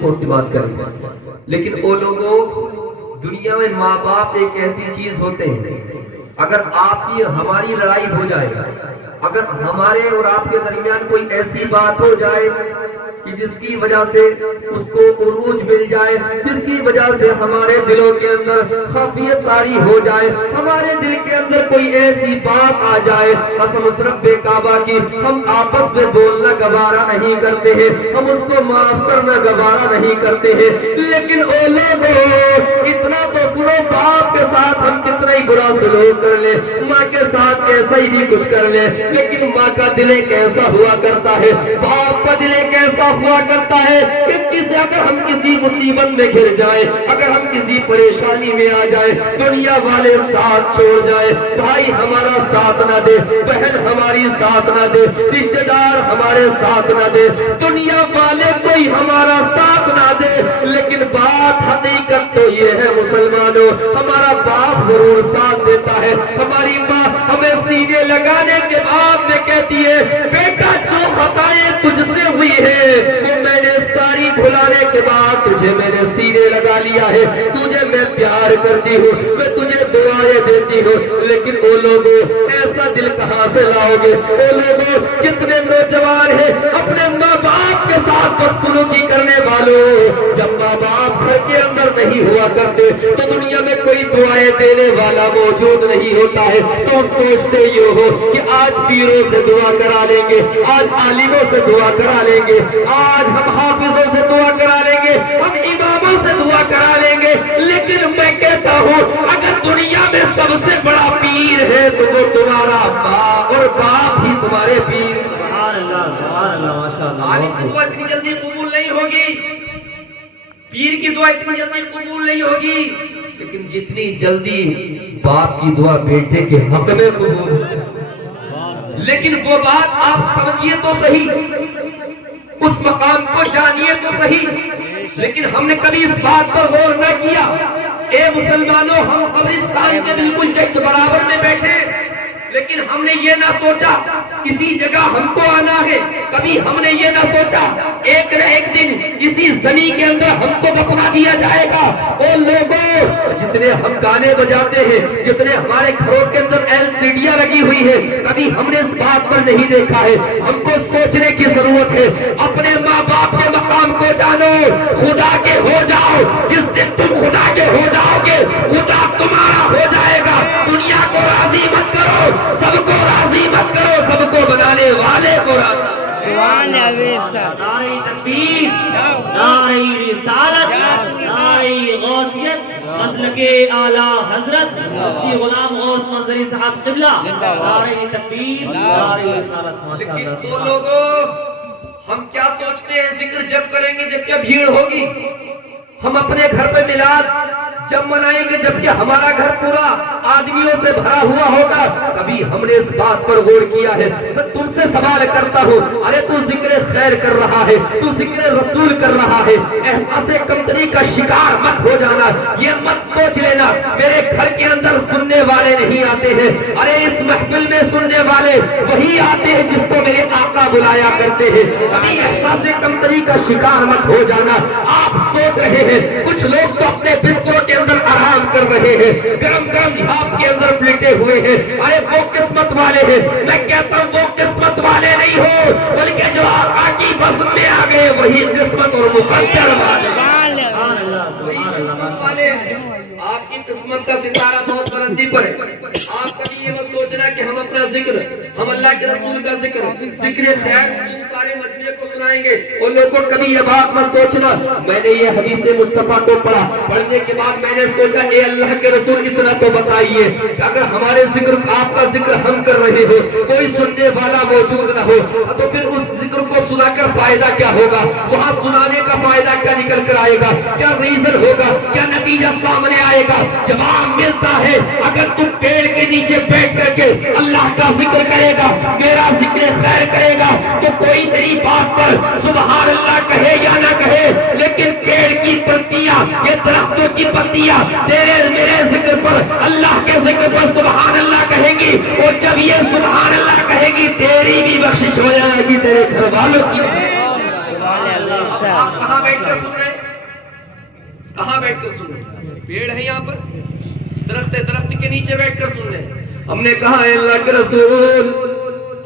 پختوں سے بات کریں گے. لیکن وہ لوگوں دنیا میں ماں باپ ایک ایسی چیز ہوتے ہیں، اگر آپ کی ہماری لڑائی ہو جائے، اگر ہمارے اور آپ کے درمیان کوئی ایسی بات ہو جائے کہ جس کی وجہ سے اس کو عروج مل جائے، جس کی وجہ سے ہمارے دلوں کے اندر خافیت طاری ہو جائے، ہمارے دل کے اندر کوئی ایسی بات آ جائے، قسم اس رب کعبہ کی ہم آپس میں بولنا گوارا نہیں کرتے ہیں، ہم اس کو معاف کرنا گوارا نہیں کرتے ہیں. لیکن اے لوگوں اتنا تو سنو، باپ کے ساتھ ہم کتنا ہی برا سلوک کر لیں، ماں کے ساتھ کیسا ہی کچھ کر لیں، لیکن ماں کا دل کیسا ہوا کرتا ہے، باپ کا دل کیسا ہوا کرتا ہے کہ اگر ہم کسی مصیبت میں گر جائیں، اگر ہم کسی پریشانی میں آ جائیں، دنیا والے ساتھ چھوڑ جائیں، بھائی ہمارا ساتھ نہ دے، بہن ہماری ساتھ نہ دے، رشتہ دار ہمارے ساتھ نہ دے، دنیا والے کوئی ہمارا ساتھ نہ دے، لیکن بات حقیقت تو یہ ہے مسلمانوں، ہمارا باپ ضرور ساتھ دیتا ہے. ہماری ماں ہمیں سینے لگانے کے بعد میں کہتی ہے بیٹا جو خطائیں تجھ سے ہوئی ہے وہ میں نے ساری بھلانے کے بعد تجھے میں نے سینے لگا لیا ہے، تجھے میں پیار کرتی ہوں، میں تجھے دعائیں دیتی ہوں. لیکن وہ لوگوں ایسا دل کہاں سے لاؤ گے؟ وہ لوگوں جتنے نوجوان ہیں اپنے ماں باپ کے ساتھ بدسلوکی کرنے والوں، جب ماں باپ گھر کے اندر نہیں ہوا کرتے تو دنیا میں کوئی دعائیں دینے والا موجود نہیں ہوتا ہے. تو سوچتے یہ ہو کہ آج پیروں سے دعا کرا لیں گے، آج عالموں سے دعا کرا لیں گے، آج ہم حافظوں سے دعا کرا لیں گے، ہم اماموں سے دعا کرا لیں گے. لیکن میں کہتا ہوں اگر دنیا میں سب سے بڑا پیر ہے تو وہ تمہارا باپ، اور باپ ہی تمہارے پیر. عالم کی دعا اتنی جلدی قبول نہیں ہوگی، پیر کی دعا اتنی جلدی قبول نہیں ہوگی، لیکن جتنی جلدی باپ کی دعا بیٹے کے حق میں قبول ہوگی. لیکن وہ بات آپ سمجھیے تو صحیح، اس مقام کو جانیے تو صحیح، لیکن ہم نے کبھی اس بات پر غور نہ کیا. اے مسلمانوں ہم قبرستان کے بالکل جسٹ برابر میں بیٹھے، لیکن ہم نے یہ نہ سوچا کسی جگہ ہم کو آنا ہے، کبھی ہم نے یہ نہ سوچا ایک نہ ایک دن اسی زمین کے اندر ہم کو دفنا دیا جائے گا. او لوگوں جتنے ہم گانے بجاتے ہیں، جتنے ہمارے گھروں کے اندر LCDیاں لگی ہوئی ہے، کبھی ہم نے اس بات پر نہیں دیکھا ہے. ہم کو سوچنے کی ضرورت ہے، اپنے ماں باپ کے مقام کو جانو، خدا کے ہو جاؤ. جس دن تم خدا کے ہو جاؤ گے خدا تمہارا ہو جائے گا. دنیا کو راضی مت کرو، سب کو راضی مت کرو، سب کو بنانے والے کو راضی. سبحان اللہ. نعرہ تکبیر، نعرہ رسالت، نعرہ غوثیت، مسلک اعلیٰ حضرت مفتی غلام غوث منظری صاحب قبلہ. نعرہ تکبیر، نعرہ رسالت. لیکن وہ لوگوں ہم کیا سوچتے ہیں ذکر جب کریں گے جب کیا بھیڑ ہوگی، ہم اپنے گھر پہ میلاد جب منائیں گے جبکہ ہمارا گھر پورا آدمیوں سے بھرا ہوا ہوگا. کبھی ہم نے اس بات پر غور کیا ہے؟ میں تم سے سوال کرتا ہوں، ارے تو ذکر خیر کر رہا ہے، تو ذکر رسول کر رہا ہے، احساس کمتری کا شکار مت ہو جانا. یہ مت سوچ لینا میرے گھر کے اندر سننے والے نہیں آتے ہیں، ارے اس محفل میں سننے والے وہی آتے ہیں جس کو میرے آقا بلایا کرتے ہیں. کبھی احساس کمتری کا شکار مت ہو جانا. آپ سوچ رہے ہیں کچھ لوگ تو اپنے بستروں کے اندر آرام کر رہے ہیں، گرم گرم بھاپ کے اندر لیٹے ہوئے ہیں، ارے وہ قسمت والے ہیں. میں کہتا ہوں وہ قسمت والے نہیں ہو، بلکہ جو آقا کی بزم میں آ گئے وہی قسمت اور مقدر والے. آپ کی قسمت کا ستارہ بہت بلندی پر ہے. آپ کبھی یہ مت سوچنا کہ ہم اپنا ذکر، ہم اللہ کے رسول کا ذکر، ذکر خیر سارے مجمع کو سنائیں گے. ان لوگوں کو کبھی یہ بات مت سوچنا میں نے یہ حدیث مصطفیٰ کو پڑھا، پڑھنے کے بعد میں نے سوچا اے اللہ کے رسول اتنا تو بتائیے کہ اگر ہمارے ذکر آپ کا ذکر ہم کر رہے ہو کوئی سننے والا موجود نہ ہو تو پھر اس ذکر کو سنا کر فائدہ کیا ہوگا؟ وہاں سنانے کا فائدہ کیا نکل کر آئے گا؟ کیا ریزن ہوگا؟ کیا نتیجہ سامنے آئے گا؟ جواب ملتا ہے اگر تم پیڑ کے نیچے بیٹھ کر کے اللہ کا ذکر کرے گا، میرا ذکر خیر کرے گا تو کوئی تیری بات پر سبحان اللہ کہے یا نہ کہے، لیکن پیڑ کی پتیاں، یہ درختوں کی پتیاں تیرے میرے ذکر پر، اللہ کے ذکر پر سبحان اللہ کہیں گی، اور جب یہ سبحان اللہ کہے گی تیری بھی بخشش ہو جائے گی، تیرے گھر والوں کی بھی. آپ کہاں بیٹھ کر سن رہے ہیں؟ کہاں بیٹھ کر سن رہے ہیں؟ پیڑ ہے یہاں پر، درخت کے نیچے بیٹھ کر سن رہے ہیں۔ ہم نے کہا اے اللہ کے رسول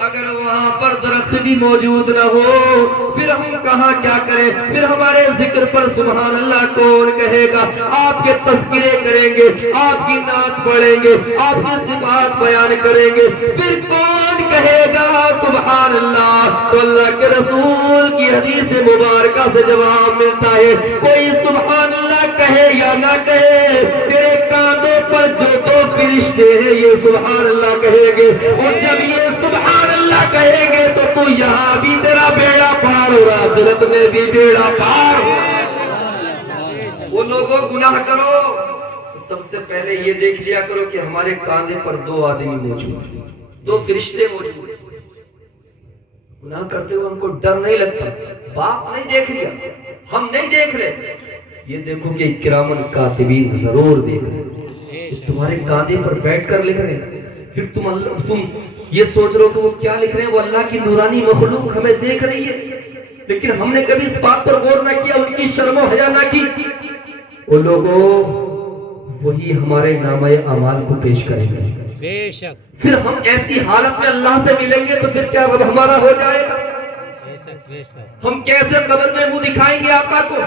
اگر وہاں پر درخت بھی موجود نہ ہو پھر ہم کہاں کیا کریں؟ پھر ہمارے ذکر پر سبحان اللہ کون کہے گا؟ آپ کے تذکرے کریں گے، آپ کی نعت پڑھیں گے، آپ کی صفات بیان کریں گے، پھر کون کہے گا سبحان اللہ؟ تو اللہ کے رسول کی حدیث مبارکہ سے جواب ملتا ہے کوئی سبحان اللہ کہے یا نہ کہے، تیرے کاندھوں پر جو دو فرشتے ہیں یہ سبحان اللہ کہیں گے، اور جب یہ سبحان اللہ کہیں گے تو یہاں بھی تیرا بیڑا پار ہو رہا، آخرت میں بھی بیڑا پار ہو رہا۔ وہ لوگوں گناہ کرو سب سے پہلے یہ دیکھ لیا کرو کہ ہمارے کاندھے پر دو آدمی موجود ہیں، دو فرشتے موجود ہیں۔ گناہ کرتے ہوئے ہم کو ڈر نہیں لگتا، باپ نہیں دیکھ لیا، ہم نہیں دیکھ رہے، یہ دیکھو کہ کرامن کاتبین ضرور دیکھ رہے ہیں، تمہارے کاندھے پر بیٹھ کر لکھ رہے ہیں۔ پھر تم یہ سوچ رہے ہو کہ وہ کیا لکھ رہے ہیں، وہ اللہ کی نورانی مخلوق ہمیں دیکھ رہی ہے، لیکن ہم نے کبھی اس بات پر غور نہ کیا، ان کی شرم و حیا نہ کی۔ وہ لوگوں وہی ہمارے نامہ اعمال کو پیش کریں گے، بے شک پھر ہم ایسی حالت میں اللہ سے ملیں گے تو پھر کیا رب ہمارا ہو جائے گا؟ ہم کیسے قبر میں منہ دکھائیں گے آقا کو؟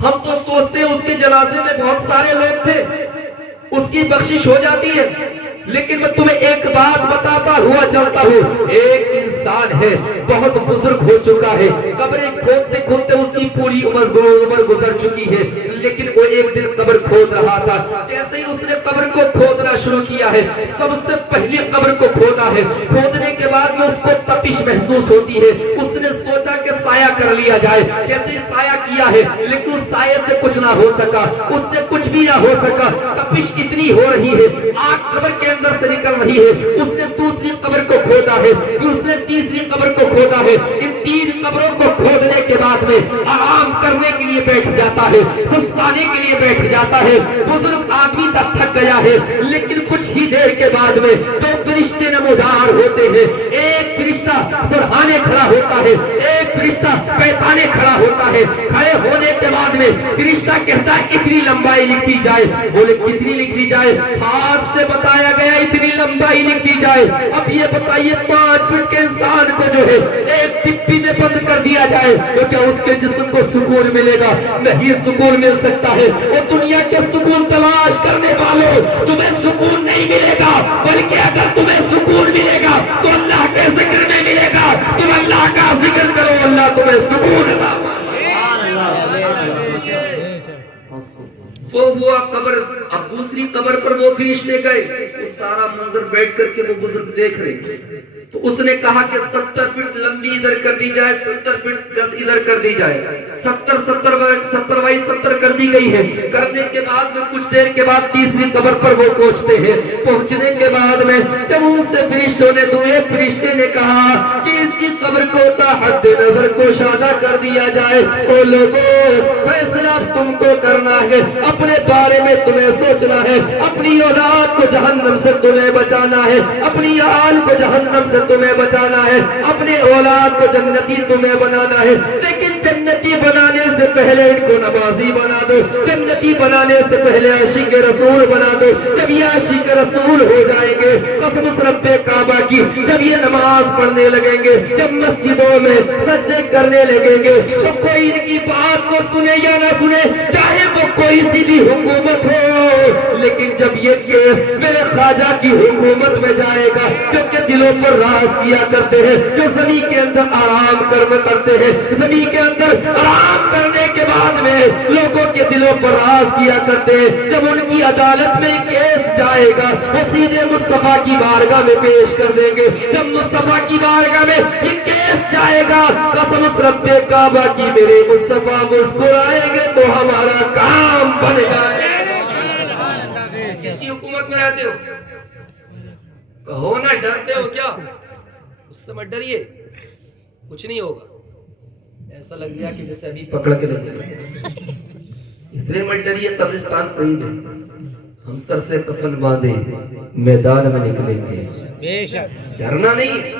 ہم تو سوچتے ہیں اس کے جنازے میں بہت سارے لوگ تھے، اس کی بخشش ہو جاتی ہے، لیکن میں تمہیں ایک بات بتاتا ہوا چلتا ہوں، ایک انسان ہے بہت بزرگ ہو چکا ہے، قبریں کھودتے کھودتے اس کی پوری عمر گزر چکی ہے، لیکن وہ ایک دن قبر کھود رہا تھا، جیسے ہی اس نے قبر کو کھودنا شروع کیا ہے، سب سے پہلی قبر کو کھودا ہے، کھودنے کے بعد میں اس کو تپش محسوس ہوتی ہے، اس نے سوچا کہ سایہ کر لیا جائے، جیسے سایہ کیا ہے لیکن اس سایہ سے کچھ نہ ہو سکا، اس سے کچھ بھی نہ ہو سکا، تپش اتنی ہو رہی ہے، آگ قبر کے اندر سے نکل رہی ہے، اس نے دوسری قبر کو کھودا ہے، پھر اس نے تیسری قبر کو کھودا ہے، ان تین قبروں کو کھودنے کے بعد میں آرام کرنے کے لیے بیٹھ جاتا ہے، سستانے کے لیے بیٹھ جاتا ہے، بزرگ آدمی تک تھک گیا ہے، لیکن کچھ ہی دیر کے بعد میں دو فرشتے نمودار ہوتے ہیں، ایک فرشتہ سرہانے کھڑا ہوتا ہے، ایک فرشتہ پیتانے کھڑا ہوتا ہے، کھڑے ہونے کے بعد میں فرشتہ کہتا ہے اتنی لمبائی لکھ دی جائے، بولے کتنی لکھ دی جائے؟ ہاتھ سے بتایا گیا اتنی لمبائی لکھ دی جائے، اب یہ بتائیے 5 فٹ کے انسان کو جو ہے ایک ٹپی میں بند کر دیا جائے تو کیا اس کے جسم کو سکون ملے گا؟ نہیں سکون مل سکتا ہے، وہ دنیا کے سکون تلاش کرنے والوں تمہیں سکون نہیں ملے گا، بلکہ اگر تمہیں سکون ملے گا تو اللہ کے ذکر میں ملے گا، تم اللہ کا ذکر کرو اللہ تمہیں سکون عطا وہ قبر، اب دوسری قبر پر وہ فرشتے گئے، وہ سارا منظر بیٹھ کر کے وہ بزرگ دیکھ رہے، تو اس نے کہا کہ 70 فٹ لمبی ادھر کر دی جائے، 70 فٹ گز ادھر کر دی جائے، 70 بائی 70 کر دی گئی ہے، کرنے کے بعد میں کچھ دیر کے بعد تیسری قبر پر وہ پہنچتے ہیں، پہنچنے کے بعد میں جب ان سے فرشتوں نے ایک فرشتے نے کہا کہ اس کی قبر کو تا حد نظر کوشادہ کر دیا جائے، او لوگوں فیصلہ تم کو کرنا ہے، اپنے بارے میں تمہیں سوچنا ہے، اپنی اولاد کو جہنم سے تمہیں بچانا ہے، اپنی آل کو جہنم سے تمہیں بچانا ہے، اپنے اولاد کو جنتی تمہیں بنانا ہے، لیکن جنتی بنانے سے پہلے ان کو نمازی بنا دو، جنتی بنانے سے پہلے عاشق رسول بنا دو، جب یہ عاشق رسول ہو جائیں گے قسم اس رب کعبہ کی، جب یہ نماز پڑھنے لگیں گے، جب مسجدوں میں سجدے کرنے لگیں گے تو کوئی ان کی بات کو سنے یا نہ سنے، چاہے وہ کوئی سی بھی حکومت ہو، لیکن جب یہ کیس میرے خواجہ کی حکومت میں جائے گا جو کہ دلوں پر راز کیا کرتے ہیں، جو زمین کے اندر آرام کرتے ہیں، زمین کے اندر آرام کرنے کے بعد میں لوگوں کے دلوں پر راز کیا کرتے ہیں، جب ان کی عدالت میں کیس جائے گا وہ سیدھے مصطفیٰ کی بارگاہ میں پیش کر دیں گے، جب مصطفیٰ کی بارگاہ میں یہ کیس جائے گا قسم اس رب کعبہ کی میرے مصطفیٰ مسکرائیں گے تو ہمارا کام بن جائے گا۔ کس کی حکومت میں رہتے ہو؟ کہو نا ڈرتے ہو کیا؟ اس سے مت ڈریے، کچھ نہیں ہوگا، ایسا لگ گیا کہ جیسے ابھی پکڑ کے لے جائے، اتنے مت ڈریے، قبرستان قریب ہے، ہم سر سے کفن باندھے میدان میں نکلیں گے، ڈرنا نہیں ہے،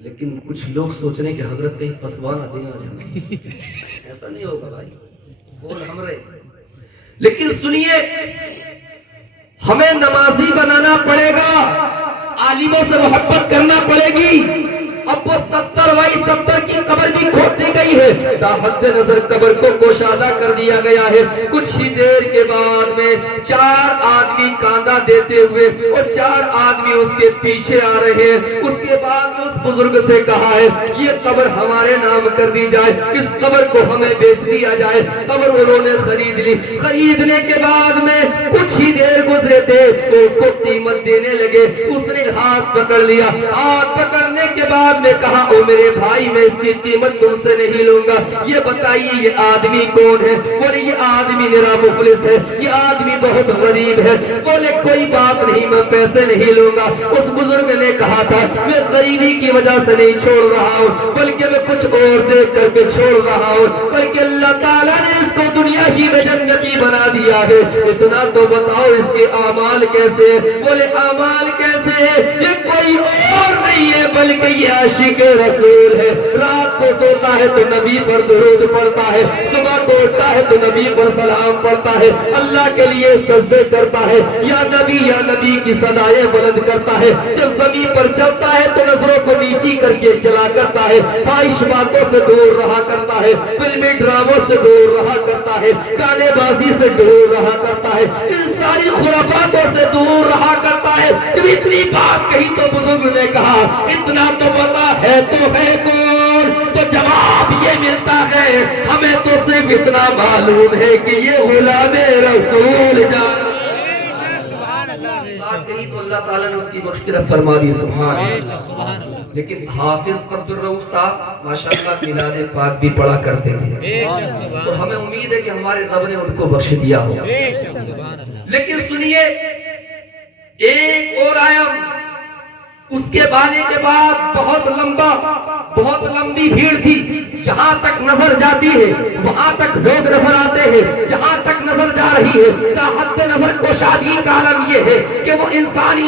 لیکن کچھ لوگ سوچ رہے کہ حضرت کہیں فسوا نہ دینا چاہتے، ایسا نہیں ہوگا بھائی، بول ہم رہے. لیکن سنیے ہمیں نمازی بنانا پڑے گا, عالموں سے محبت کرنا پڑے گی. اب وہ 70 کی قبر بھی کھود دی گئی ہے, حد نظر قبر کو کوشادہ کر دیا گیا ہے. کچھ ہی دیر کے بعد میں 4 آدمی کاندھا دیتے ہوئے اور 4 آدمی اس کے پیچھے آ رہے ہیں. اس کے بعد میں اس بزرگ سے کہا ہے یہ قبر ہمارے نام کر دی جائے, اس قبر کو ہمیں بیچ دیا جائے. قبر انہوں نے خرید لی. خریدنے کے بعد میں کچھ ہی دیر گزرے تھے تو اس کو قیمت دینے لگے. اس نے ہاتھ پکڑ لیا. ہاتھ پکڑنے کے بعد میں کہا او میرے بھائی میں اس کی قیمت تم سے نہیں لوں گا, یہ بتائیے یہ آدمی کون ہے؟ بولے یہ آدمی میرا مفلس ہے, یہ آدمی بہت غریب ہے. بولے کوئی بات نہیں میں پیسے نہیں لوں گا. اس بزرگ نے کہا تھا میں غریبی کی وجہ سے نہیں چھوڑ رہا ہوں بلکہ میں کچھ اور دیکھ کر کے چھوڑ رہا ہوں, بلکہ اللہ تعالیٰ نے اس کو دنیا ہی میں جنتی بنا دیا ہے. اتنا تو بتاؤ اس کے اعمال کیسے ہیں؟ بولے اعمال کیسے ہیں؟ یہ کوئی اور نہیں ہے بلکہ یہ عاشق رسول ہے. رات کو سوتا ہے تو نبی پر درود پڑھتا ہے, صبح کو اٹھتا ہے تو نبی پر سلام پڑھتا ہے, اللہ کے لیے سجدے کرتا ہے, یا نبی کی صدائیں بلند کرتا ہے. جب زمین پر چلتا ہے تو نظروں کو نیچی کر کے چلا کرتا ہے, خواہش باتوں سے دور رہا کرتا ہے, فلمی ڈراموں سے دور رہا کرتا ہے, گانے بازی سے دور رہا کرتا ہے, ان ساری خرافاتوں سے دور رہا کرتا ہے. جب اتنی بات کہی تو بزرگ نے کہا اتنا تو پتا ہے تو ہے کون؟ تو جواب یہ ملتا ہے ہمیں تو صرف اتنا معلوم ہے کہ یہ غلام رسول جان. بات کہی تو اللہ تعالیٰ نے اس کی مغفرت فرما دی. سبحان اللہ. لیکن حافظ عبدالرؤوف صاحب ماشاءاللہ میلاد پاک بھی پڑھا کرتے تھے, تو ہمیں امید ہے کہ ہمارے رب نے ان کو بخش دیا ہو. لیکن سنیے ایک اور آیا, اس کے بانے کے بعد بہت لمبی بھیڑ تھی. جہاں تک نظر جاتی ہے وہاں تک لوگ نظر آتے ہیں, جہاں تک نظر جا رہی ہے حد نظر کوشادگی کا عالم یہ ہے کہ وہ انسان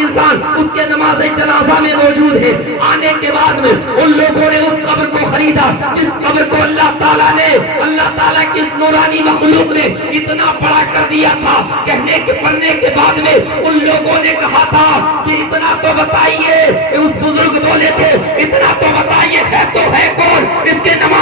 اس کے نماز جنازہ میں موجود ہے. آنے کے بعد میں ان لوگوں نے اس قبر کو خریدا جس قبر کو اللہ تعالیٰ کی اس نورانی مخلوق نے اتنا بڑا کر دیا تھا. کہنے کے پڑھنے کے بعد میں ان لوگوں نے کہا تھا کہ اتنا تو بتائیے, اس بزرگ بولے تھے اتنا تو بتائیے ہے تو ہے کون؟ اس کے نماز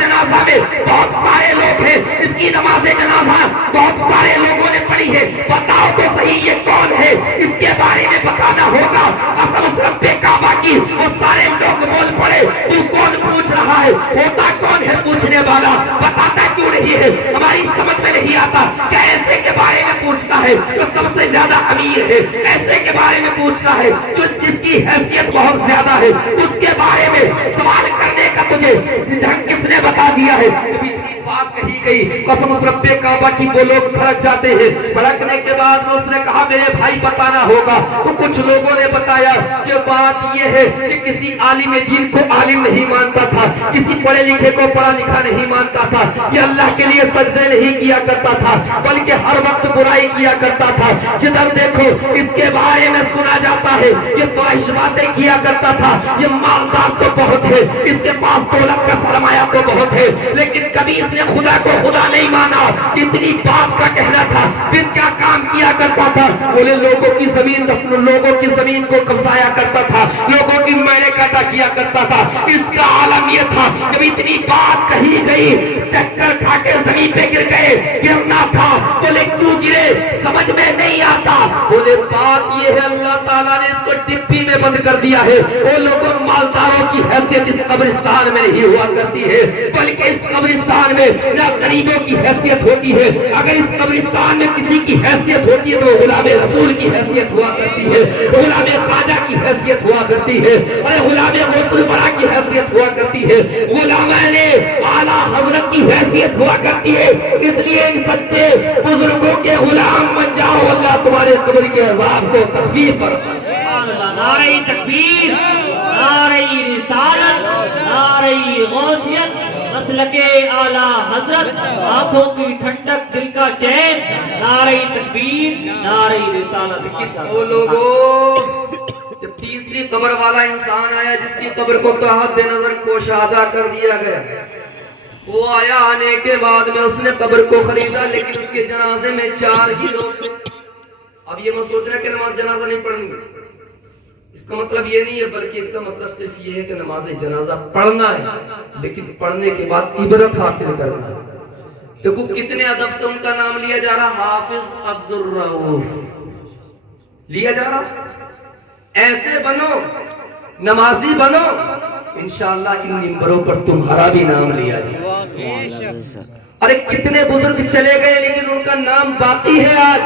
جنازہ میں بہت سارے لوگ ہیں, اس کی نماز جنازہ بہت سارے لوگوں نے پڑھی ہے, بتاؤ تو صحیح یہ کون ہے؟ اس کے بارے میں بتانا ہوگا. قسم رب کعبہ کی وہ سارے لوگ بول پڑے تو کون پوچھ رہا ہے؟ ہوتا کون ہے پوچھنے والا؟ بتاتا کیوں نہیں ہے؟ ہماری سمجھ میں نہیں آتا. کیا ایسے کے بارے میں پوچھتا ہے جو سب سے زیادہ امیر ہے, ایسے کے بارے میں پوچھتا ہے جس کی حیثیت بہت زیادہ ہے, اس کے بارے میں سوال کرنے کا تجھے کس نے بتا دیا ہے؟ اتنی بات کہی گئی قسم رب کعبہ کی وہ لوگ بھڑک جاتے ہیں. بھڑکنے کے بعد میں اس نے کہا میرے بھائی بتانا ہوگا. تو کچھ لوگوں نے بتایا کہ بات یہ ہے کہ کسی عالم دین کو عالم نہیں مانتا تھا, کسی پڑھے لکھے کو پڑھا لکھا نہیں مانتا تھا, یہ اللہ کے لیے سجدے نہیں کیا کرتا تھا بلکہ ہر وقت برائی کیا کرتا تھا. جدھر دیکھو اس کے بارے میں سنا جاتا ہے یہ فاحش باتیں کیا کرتا تھا, یہ مالدار تو بہت ہے, اس کے پاس دولت کا سرمایہ تو بہت ہے, لیکن کبھی اس نے خدا کو خدا نہیں مانا. اتنی بات کا کہنا تھا. پھر کیا کام کیا کرتا تھا؟ بولے لوگوں کی زمین کو قبضایا کرتا تھا, لوگوں کی میلے کاٹا کیا کرتا تھا. اس کا عالم یہ تھا جب اتنی بات کہی گئی چکر کھا کے زمین پہ گر گئے. گرنا تھا. بولے کیوں گرے سمجھ میں نہیں آتا. بولے بات یہ ہے اللہ تعالیٰ نے اس کو ڈپی میں بند کر دیا ہے. وہ لوگوں مالداروں کی حیثیت اس قبرستان میں نہیں ہوا کرتی ہے بلکہ اس قبرستان میں نہ غریبوں کی حیثیت ہوتی ہے. اگر اس قبرستان میں کسی کی حیثیت ہوتی ہے تو وہ غلام رسول کی حیثیت ہوا کرتی ہے, غلام خواجہ کی حیثیت ہوا کرتی ہے, اور غلام غوث الورا کی حیثیت ہوا کرتی ہے, غلام اعلیٰ حضرت کی حیثیت ہوا کرتی ہے. اس لیے ان سچے بزرگوں کے غلام بن جاؤ, اللہ تمہارے قبر کے عذاب کو تخفیف فرمائے. نعرہ تکبیر, نعرہ رسالت, نعرہ غوثیت, مسلک اعلیٰ حضرت, آنکھوں کی ٹھنڈک دل کا چین. نعرہ تکبیر, نعرہ رسالت. وہ لوگوں جب تیسری قبر والا انسان آیا جس کی قبر کو تحت نظر کوشادہ کر دیا گیا, وہ آیا، آنے کے بعد میں اس نے قبر کو خریدا، لیکن اس کے جنازے میں 4 ہی لوگ تھے۔ اب یہ مت سوچنا کہ نماز جنازہ نہیں پڑھنی، اس کا مطلب یہ نہیں ہے، بلکہ اس کا مطلب صرف یہ ہے کہ نماز جنازہ پڑھنا ہے، لیکن پڑھنے کے بعد عبرت حاصل کرنا ہے۔ دیکھو کتنے ادب سے ان کا نام لیا جا رہا، حافظ عبد الرؤوف لیا جا رہا۔ ایسے بنو، نمازی بنو، انشاءاللہ ان ممبروں پر تمہارا بھی نام لیا جائے۔ ارے کتنے بزرگ چلے گئے لیکن ان کا نام باقی ہے آج،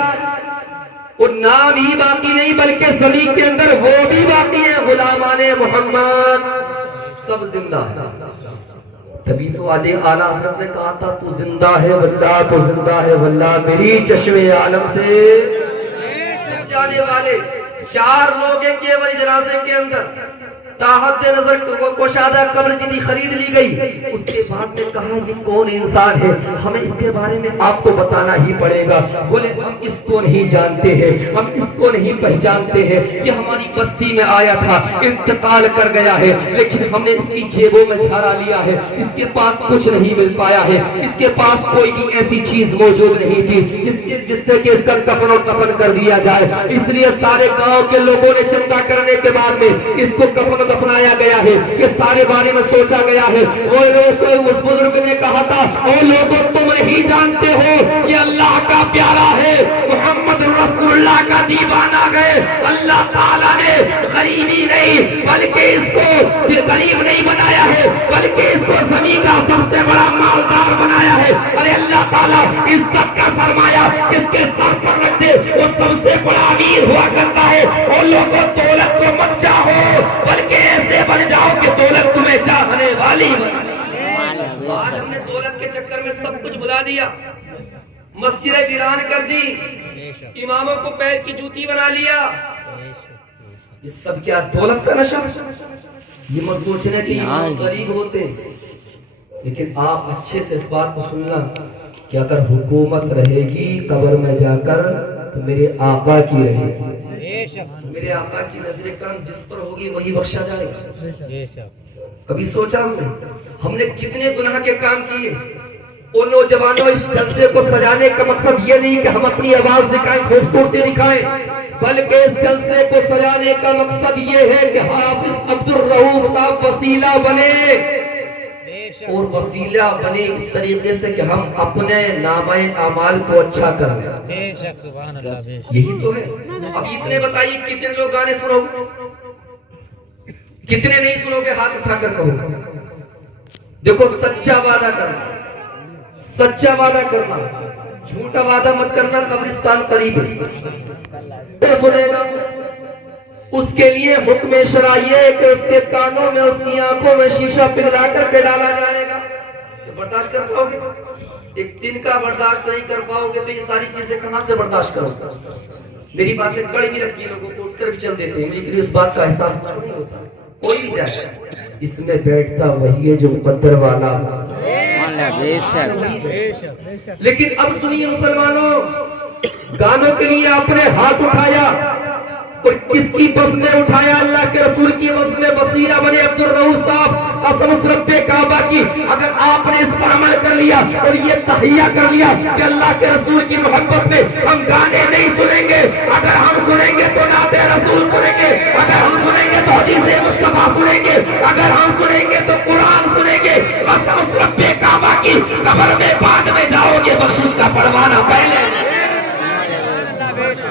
اور نام ہی باقی نہیں بلکہ زمین کے اندر وہ بھی باقی ہیں، غلامان محمد سب زندہ ہیں۔ تبھی تو اعلیٰ حضرت نے کہا تھا تو زندہ ہے واللہ، تو زندہ ہے واللہ، میری چشمے عالم سے جانے والے 4 لوگ ہیں کیول جنازے کے اندر۔ تاحد نظر کشادہ قبر جنی خرید لی گئی، اس کے بعد میں کہا یہ کون انسان ہے، ہمیں اس کے بارے میں آپ کو بتانا ہی پڑے گا۔ بولے ہم اس کو نہیں جانتے ہیں، ہم اس کو نہیں پہچانتے ہیں، یہ ہماری بستی میں آیا تھا، انتقال کر گیا ہے، لیکن ہم نے اس کی جیبوں میں جھارا لیا ہے، اس کے پاس کچھ نہیں مل پایا ہے، اس کے پاس کوئی بھی ایسی چیز موجود نہیں تھی جس سے کہ اس کا کفن و کفن کر دیا جائے۔ اس لیے سارے گاؤں کے لوگوں نے چندہ کرنے کے بعد میں اس کو کفن دفنایا گیا ہے، کہ سارے بارے میں سوچا گیا ہے۔ وہ اس بزرگ نے کہا تھا او لوگوں تم نہیں جانتے ہو یہ اللہ کا پیارا ہے، محمد رسول اللہ کا دیوانہ ہے۔ اللہ تعالیٰ نے غریبی نہیں بلکہ اس کو غریب نہیں بنایا ہے، بلکہ اس کو زمین کا سب سے بڑا مالدار بنایا ہے۔ ارے اللہ تعالیٰ عزت کا سرمایہ جس کے سر پر رکھ دے وہ سب سے بڑا امیر ہوا کرتا ہے۔ اور لوگوں دولت کو مت چاہو بلکہ ایسے بن جاؤ کہ دولت تمہیں چاہنے والی بنے۔ آج ہم نے دولت کے چکر میں سب کچھ بلا دیا، مسجدیں ویران کر دی، اماموں کو پیر کی جوتی بنا لیا۔ یہ سب کیا دولت کا نشہ؟ یہ مت سوچنا کہ امام غریب ہوتے ہیں، لیکن آپ اچھے سے اس بات کو سننا کہ اگر حکومت رہے گی قبر میں جا کر تو میرے آقا کی رہے گی، میرے آقا کی نظر کرم جس پر ہوگی وہی بخشا جائے گا۔ کبھی سوچا ہم نے کتنے گناہ کے کام کیے؟ اور نوجوانوں اس جلسے کو سجانے کا مقصد یہ نہیں کہ ہم اپنی آواز دکھائیں، خوبصورتی دکھائیں، بلکہ اس جلسے کو سجانے کا مقصد یہ ہے کہ حافظ عبد الرؤوف صاحب وسیلہ بنے، اور وسیلہ بنے اس طریقے سے کہ ہم اپنے نامہ اعمال کو اچھا کریں۔ یہی تو ہے۔ اب اتنے بتائیے کتنے لوگ گانے سنو، کتنے نہیں سنو گے؟ ہاتھ اٹھا کر کہو۔ دیکھو سچا وعدہ کرنا، سچا وعدہ کرنا، جھوٹا وعدہ مت کرنا، قبرستان قریب ہے۔ سنے گا اس کے لیے حکم شرع یہ کہ اس کے کانوں میں، اس کی آنکھوں میں شیشہ پگھلا کر کے ڈالا جائے گا۔ تو برداشت کر پاؤ گے؟ ایک دن کا برداشت نہیں کر پاؤ گے تو یہ ساری چیزیں کہاں سے برداشت کرو؟ میری باتیں کڑی بھی لگتی ہیں، لوگوں کو اٹھ کر بھی چل دیتے ہیں، لیکن اس بات کا احساس نہیں ہوتا۔ کوئی بھی جائے اس میں بیٹھتا وہی ہے جو مقدر والا۔ لیکن اب سنیے مسلمانوں، گانوں کے لیے آپ نے ہاتھ اٹھایا اور کس کی بس میں اٹھایا؟ اللہ کے رسول کی بس میں وسیلہ بنے عبد الرؤوف صاحب، قسم رب کعبہ کی اگر آپ نے اس پر عمل کر لیا اور یہ تہیہ کر لیا کہ اللہ کے رسول کی محبت میں ہم گانے نہیں سنیں گے، اگر ہم سنیں گے تو نعت رسول سنیں گے، اگر ہم سنیں گے تو حدیث مصطفیٰ سنیں گے، اگر ہم سنیں گے تو قرآن سنیں گے، قسم رب کعبہ کی قبر میں بعد میں جاؤ گے بخشش کا پروانہ پہلے۔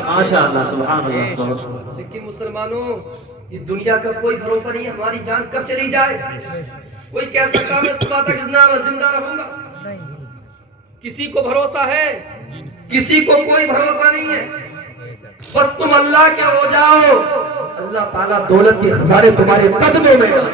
ماشاءاللہ سبحان اللہ۔ لیکن مسلمانوں یہ دنیا کا کوئی بھروسہ نہیں ہے، ہماری جان کب چلی جائے؟ کوئی کہہ سکتا ہے میں صبح تک زندہ رہوں گا؟ کسی کو بھروسہ ہے؟ کسی کو کوئی بھروسہ نہیں ہے۔ بس تم اللہ کے ہو جاؤ، اللہ تعالیٰ دولت کے خزانے تمہارے قدموں میں ڈالے۔